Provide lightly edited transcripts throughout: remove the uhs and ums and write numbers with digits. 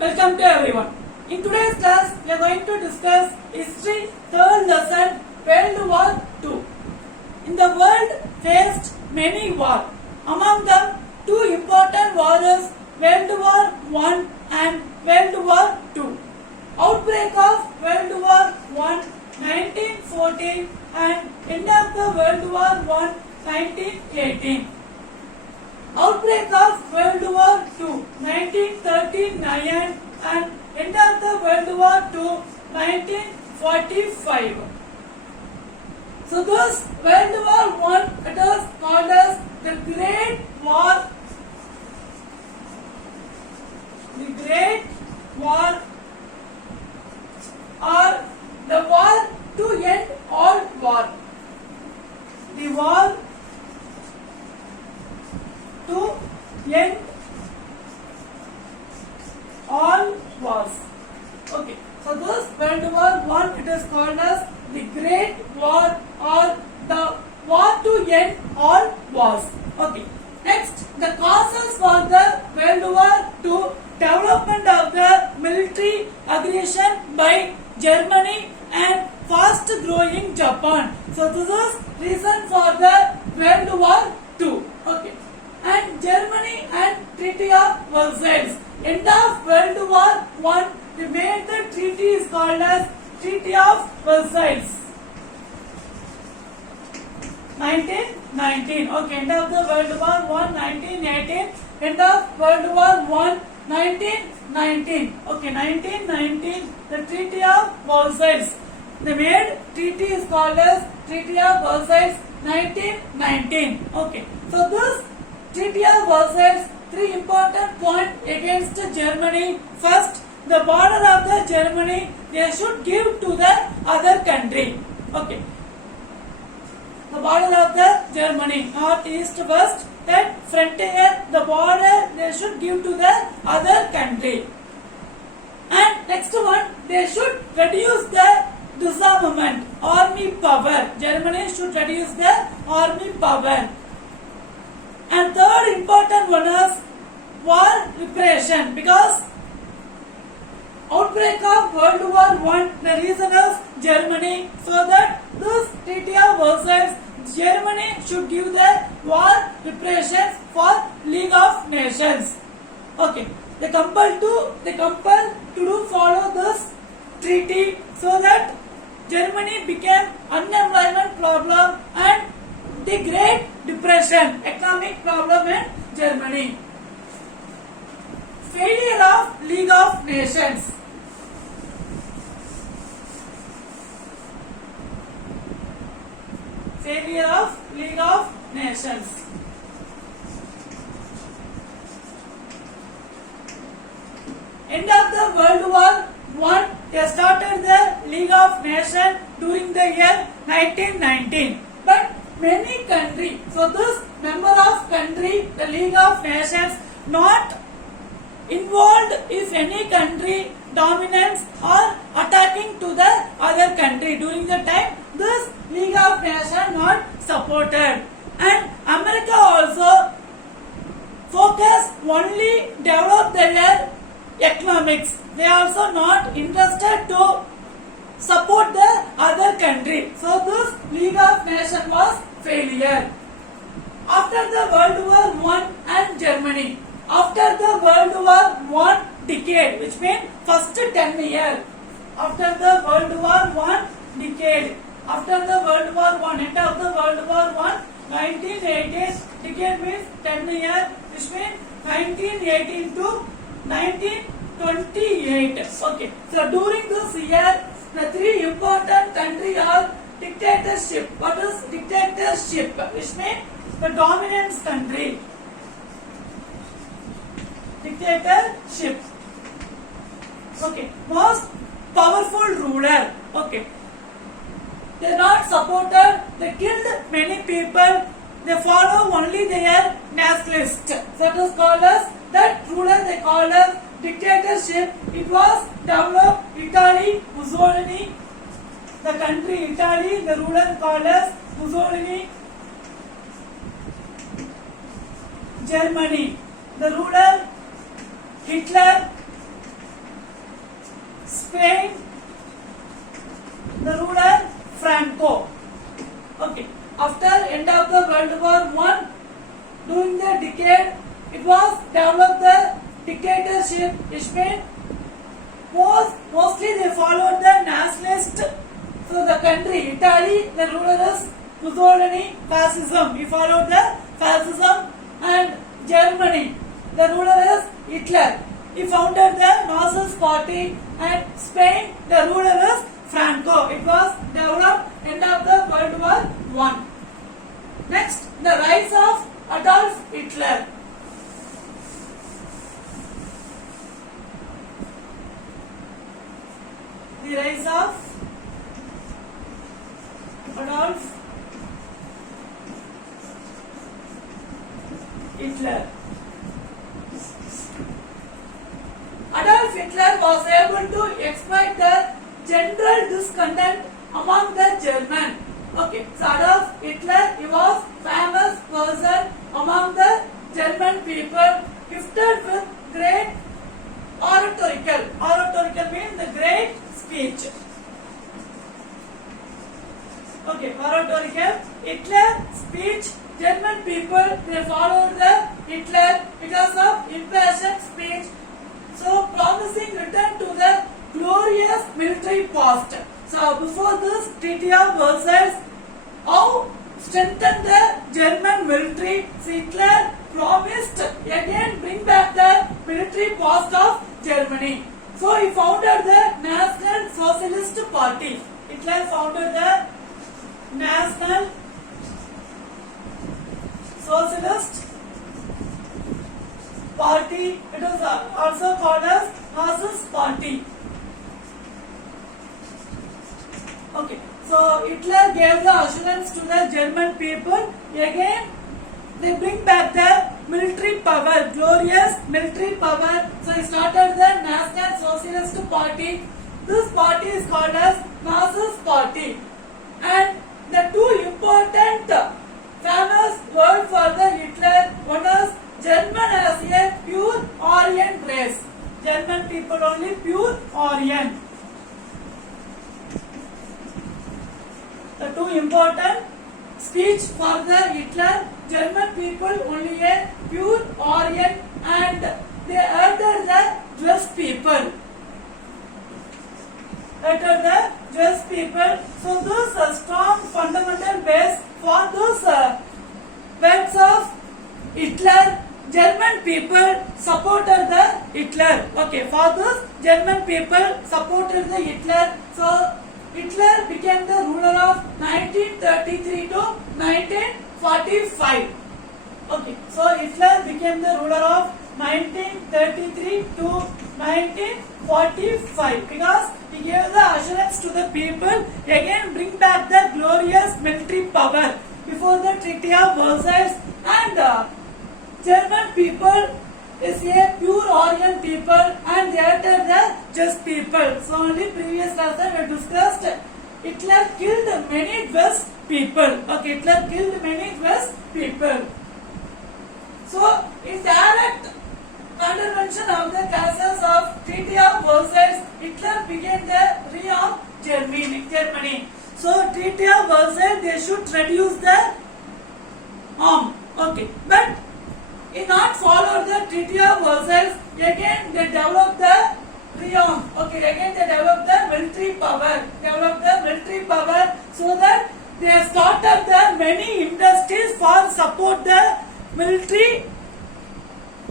Welcome to everyone. In today's class, we are going to discuss history third lesson, World War II. In the world faced many wars. Among them, two important wars, World War I and World War II. Outbreak of World War I, 1914, and end of the World War I, 1918. Outbreak of World War II, 1939, and end of the World War II, 1945. So this World War I, it is called as the Great War. The Great War, or the war to end all war. The war to end all wars. Okay, so this World War I, it is called as the Great War or the war to end all wars. Okay, next the causes for the World War II: development of the military aggression by Germany and fast growing Japan. So this is reason for the World War II. Okay. And Germany and Treaty of Versailles. End of World War I, they made the treaty is called as Treaty of Versailles. 1919. Okay, end of the World War I, 1918. End of World War I, 1919. Okay, 1919. The Treaty of Versailles. They made treaty is called as Treaty of Versailles, 1919. Okay, so this Treaty of Versailles, three important points against Germany. First, the border of the Germany they should give to the other country. Okay, the border of the Germany, north, east, west, that frontier, the border they should give to the other country. And next one, they should reduce the disarmament, army power. Germany should reduce the army power. And third important one is war repression, because outbreak of World War I, the reason is Germany. So that this Treaty of Versailles, Germany should give the war repression for League of Nations. Okay, they compel to follow this treaty so that Germany became unemployment problem and the Great Depression, economic problem in Germany. Failure of League of Nations. Failure of League of Nations. End of the World War I, they started the League of Nations during the year 1919. But many countries, so this member of country, the League of Nations, not involved if any country dominance or attacking to the other country. During the time, this League of Nations not supported. And America also focus only develop their economics. They also not interested to support the other country. So this League of Nations was failure. After the World War I and Germany, after the World War I decade, which means first 10 years, after the World War I decade, after the World War I, end of the World War I, 1918, decade means 10 years, which means 1918 to 1928. Okay, so during this year, the three important countries are dictatorship. What is dictatorship? Which means the dominance country. Dictatorship. Okay, most powerful ruler. Okay, they are not supported. They killed many people. They follow only their nationalist. So it is called as that ruler. They called as dictatorship. It was developed Italy, Mussolini. The country Italy, the ruler called as Mussolini. Germany, the ruler Hitler, friendship, Spain mostly they followed the nationalist. So the country, Italy, the ruler is Mussolini, fascism. He followed the fascism. And Germany, the ruler is Hitler. He founded the Nazist party. And Spain, the ruler is Franco. It was developed end of the World War I. Next, the rise of Adolf Hitler. The rise of Adolf Hitler. Adolf Hitler was able to exploit the general discontent among the Germans. Okay, so Adolf Hitler, he was famous person among the German people, gifted with great oratorical. Oratorical means the great speech. Okay, oratorical. Hitler speech. German people, they followed the Hitler because of impassioned speech. So promising return to the glorious military past. So before this Treaty of Versailles, how strengthen the German military? Hitler promised again bring back the military past of Germany. So he founded the National Socialist Party. Hitler founded the National Socialist Party. It is also called as Nazist Party. Okay, so Hitler gave the assurance to the German people. Again, they bring back the military power, glorious military power. So he started the National Socialist Party. This party is called as Nazist Party. And the two important famous word for the Hitler, one is German as a pure Aryan race. German people only pure Aryan. The two important speech for the Hitler, German people only a pure Aryan, and they hated the Jewish people. Hated the Jewish people. So this is a strong fundamental base for those words of Hitler. German people supported the Hitler. Okay, for this German people supported the Hitler. So Hitler became the ruler of 1933 to 1945. Okay, so Hitler became the ruler of 1933 to 1945 because he gave the assurance to the people, again bring back the glorious military power before the Treaty of Versailles. And German people is a pure Aryan people and they hated the just people. So only previous lesson we discussed Hitler killed many West people. Okay, Hitler killed many West people. So in direct contravention of the clauses of Treaty of Versailles, Hitler began the re of Germany. So Treaty of Versailles, they should reduce the arm. Okay, but he not followed the Treaty of Versailles. Again, they developed the realm. Okay, again they developed the military power. So that they started the many industries for support the military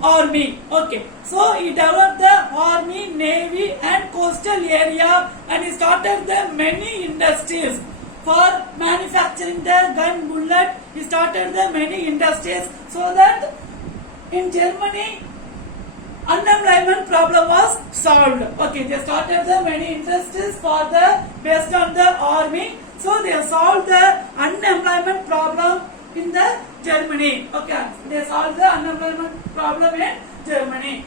army. Okay, so he developed the army, navy, and coastal area, and he started the many industries for manufacturing the gun, bullet. He started the many industries so that in Germany, unemployment problem was solved. Okay, they started the many industries for the based on the army. So they solved the unemployment problem in the Germany. Okay, they solved the unemployment problem in Germany.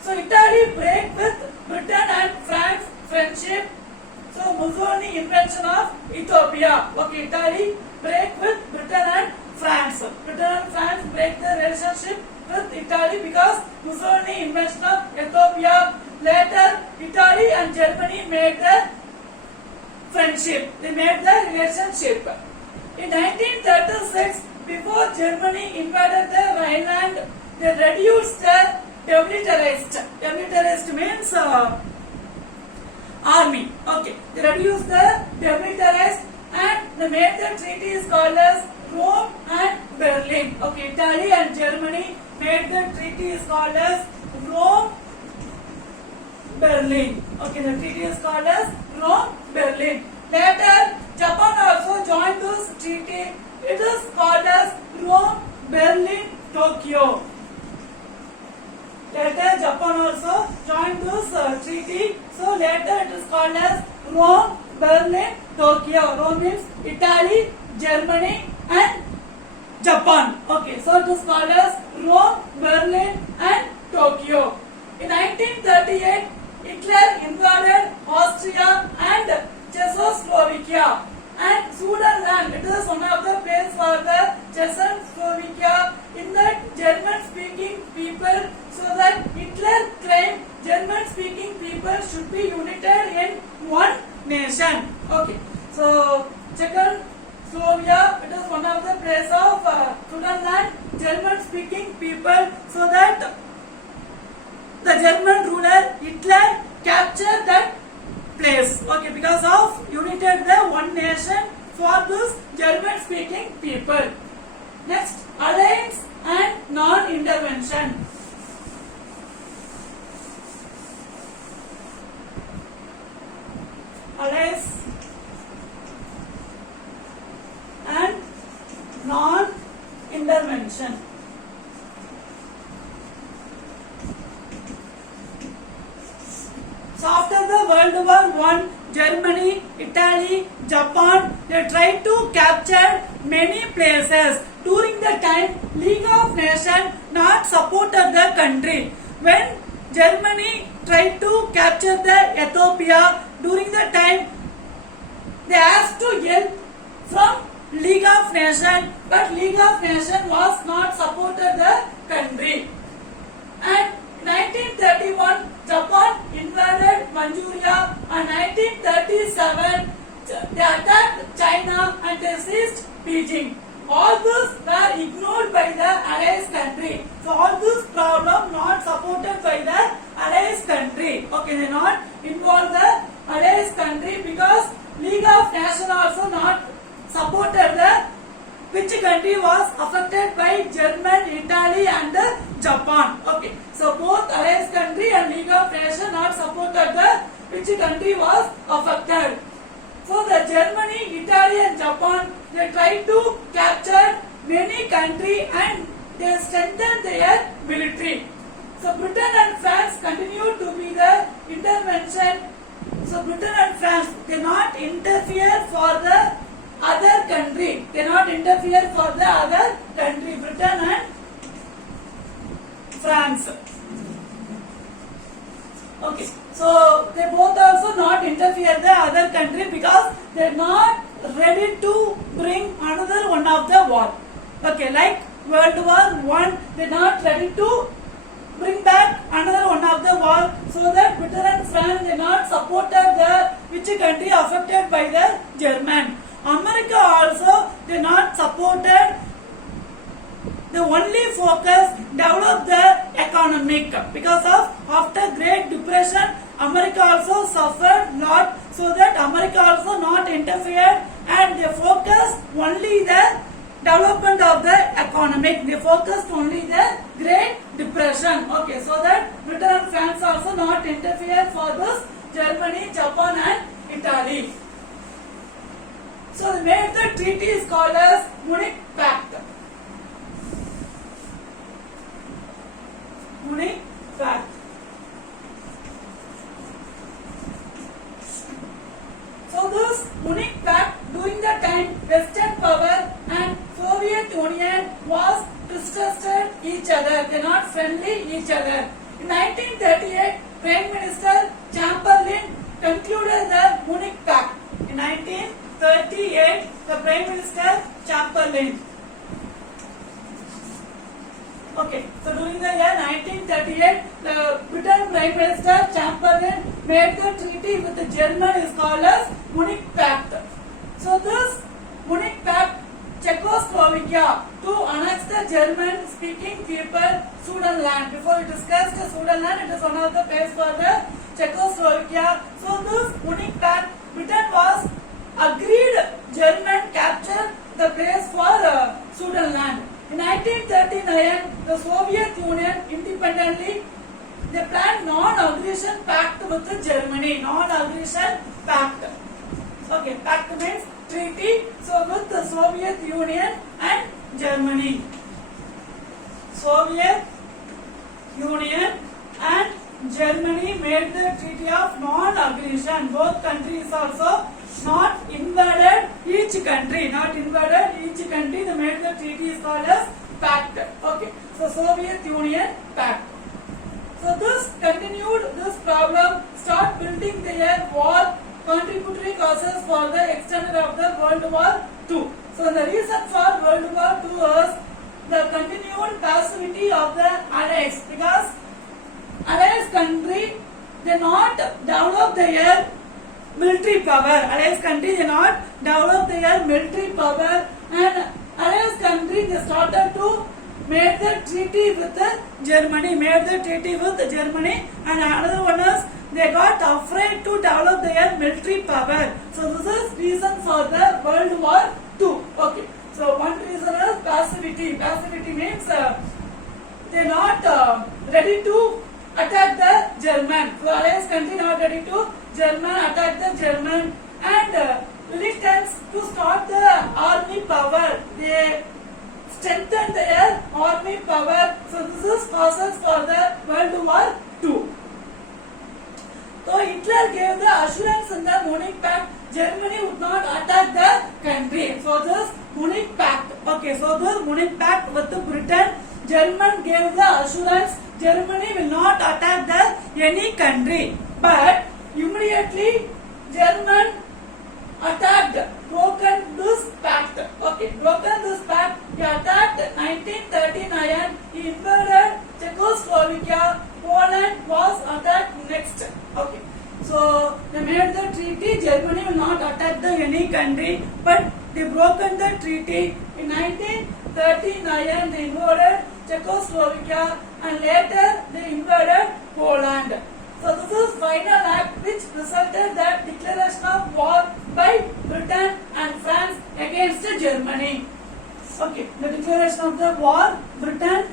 So Italy break with Britain and France friendship. So Mussolini invention of Ethiopia. Okay, Italy break with Britain and France. Britain and France break the relationship with Italy because Mussolini invention of Ethiopia. Later, Italy and Germany made the friendship. They made the relationship. In 1936, before Germany invaded the Rhineland, they reduced the demilitarized. Demilitarized means army. Okay, they reduced the demilitarized and the major treaty is called as Rome and Berlin. Okay, Italy and Germany made the treaty is called as Rome Berlin. Okay, the treaty is called as Rome Berlin. Later, Japan also joined this treaty. It is called as Rome Berlin Tokyo. Later, Japan also joined this treaty. So later, it is called as Rome Berlin Tokyo. Rome means Italy, Germany, and Japan. Okay, so it is called as Rome, Berlin, and Tokyo. In 1938, Hitler invaded Austria and Czechoslovakia and Sudan. It is one of the places for the Czechoslovakia in the German-speaking people, so that Hitler claimed German-speaking people should be united in one nation. Okay, so Czechoslovakia, it is one of the places of Sudan, German-speaking people, so that the German ruler Hitler captured that place. Okay, because of united the one nation for this German speaking people. Next, alliance and non-intervention. Alliance and non-intervention. So after the World War I, Germany, Italy, Japan, they tried to capture many places. During the time, League of Nations not supported the country. When Germany tried to capture the Ethiopia, during the time, they asked to help from League of Nations, but League of Nations was not supported the country. And 1931, Japan invaded Manchuria, and 1937 they attacked China and they seized Beijing. All this were ignored by the Allies country. So all this problem not supported by the Allies country. Okay, they not involved the Allies country because League of Nations also not supported the which country was affected by German, Italy and Japan. Okay, so both Allies country and League of Nations not supported the which country was affected. So the Germany, Italy and Japan, they tried to capture many countries and they strengthened their military. So Britain and France continued to be the intervention. So Britain and France, they not interfere for the other country. They not interfere for the other country, Britain and France. Okay, so they both also not interfere the other country because they are not ready to bring another one of the war. Okay, like World War I, they are not ready to bring back another one of the war, so that Britain and France they not supported the which country affected by the German. America also they not supported. They only focus develop the economic because of after Great Depression America also suffered lot, so that America also not interfered and they focused only the development of the economic. They focused only the Great Depression. Okay, so that Britain and France also not interfere for this Germany, Japan and Italy. So they made the treaty is called as Munich Pact. Munich Pact. So this Munich Pact during the time Western power and Soviet Union was distrusted each other. They are not friendly each other. In 1938, Prime Minister Chamberlain concluded the Munich Pact. In 1938, the Prime Minister Chamberlain. Okay, so during the year 1938, the Britain Prime Minister Chamberlain made the treaty with the German is called as Munich Pact. So this Munich Pact Czechoslovakia to annex the German-speaking people Sudetenland. Before we discussed Sudetenland, it is one of the place for the Czechoslovakia. So this Munich Pact, Britain was agreed German capture the place for Sudetenland. In 1939, the Soviet Union independently they planned non-aggression pact with Germany. Non-aggression pact. Okay, pact means treaty. So with the Soviet Union and Germany. Soviet Union and Germany made the treaty of non-aggression. Both countries also not invaded each country. Not invaded each country. They made the treaty is called as pact. Okay. So Soviet Union pact. So this continued this problem, start building their war contributory causes for the extent of the World War II. So the reason for World War II is the continued passivity of the Allies, because Allies country they not develop their military power. Allies country they not develop their military power, and Allies country they started to made the treaty with Germany, and another one is they got afraid to develop their military power. So this is reason for the World War II. Okay. So one reason is passivity. Passivity means they not ready to attack the German. So Allies country not ready to attack the German, and reluctance to start the army power. They strengthen their army power. So this is causes for the World War II. So Hitler gave the assurance in the Munich Pact Germany would not attack the country. So this Munich Pact. Okay, so this Munich Pact with the Britain, German gave the assurance Germany will not attack the any country. But immediately German attacked, broken this pact. Okay, broken this pact. He attacked 1939. He invaded Czechoslovakia. Poland was attacked next. Okay, so they made the treaty. Germany will not attack the any country, but they broken the treaty in 1939. They invaded Czechoslovakia, and later they invaded Poland. So this is final act which resulted that declaration of war by Britain and France against Germany. Okay, the declaration of the war, Britain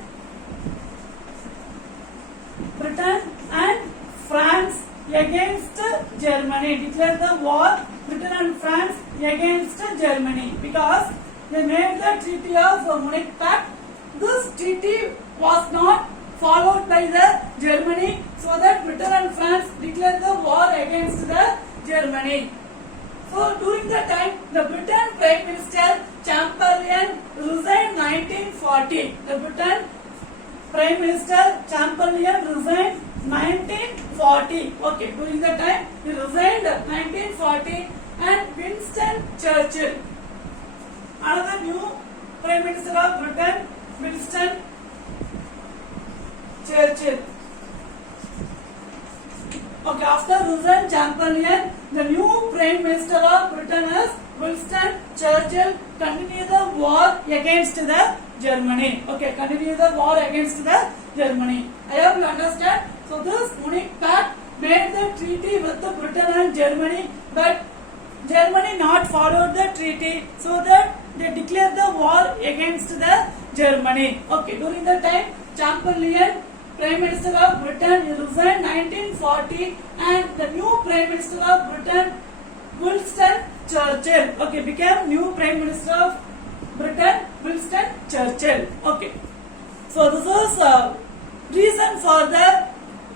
and France against Germany. Declare the war, Britain and France against Germany, because they made the treaty of Munich Pact. This treaty was not followed by the Germany, so that Britain and France declared the war against the Germany. So during the time, the Britain Prime Minister Chamberlain resigned 1940. The Britain Prime Minister Chamberlain resigned 1940. Okay, during the time he resigned 1940, and Winston Churchill, another new Prime Minister of Britain, Winston Churchill. Okay, after resigned Chamberlain, the new Prime Minister of Britain is Winston Churchill. Continue the war against the Germany. Okay, continue the war against the Germany. I hope you understand. So this Munich Pact made the treaty with the Britain and Germany, but Germany not followed the treaty, so that they declared the war against the Germany. Okay, during the time Chamberlain, Prime Minister of Britain, he resigned 1940, and the new Prime Minister of Britain, Winston Churchill, okay, became new Prime Minister of Britain, Winston Churchill. Okay, so this is reason for the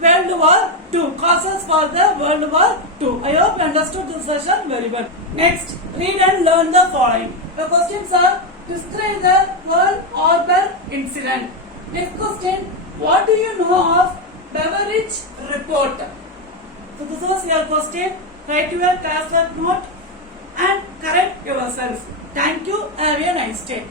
World War II, causes for the World War II. I hope you understood this session very well. Next, read and learn the following. The questions are: describe the Pearl Harbor incident. Next question: what do you know of Beveridge report? So this was your question. Write your class work note and correct yourself. Thank you. Have a nice day.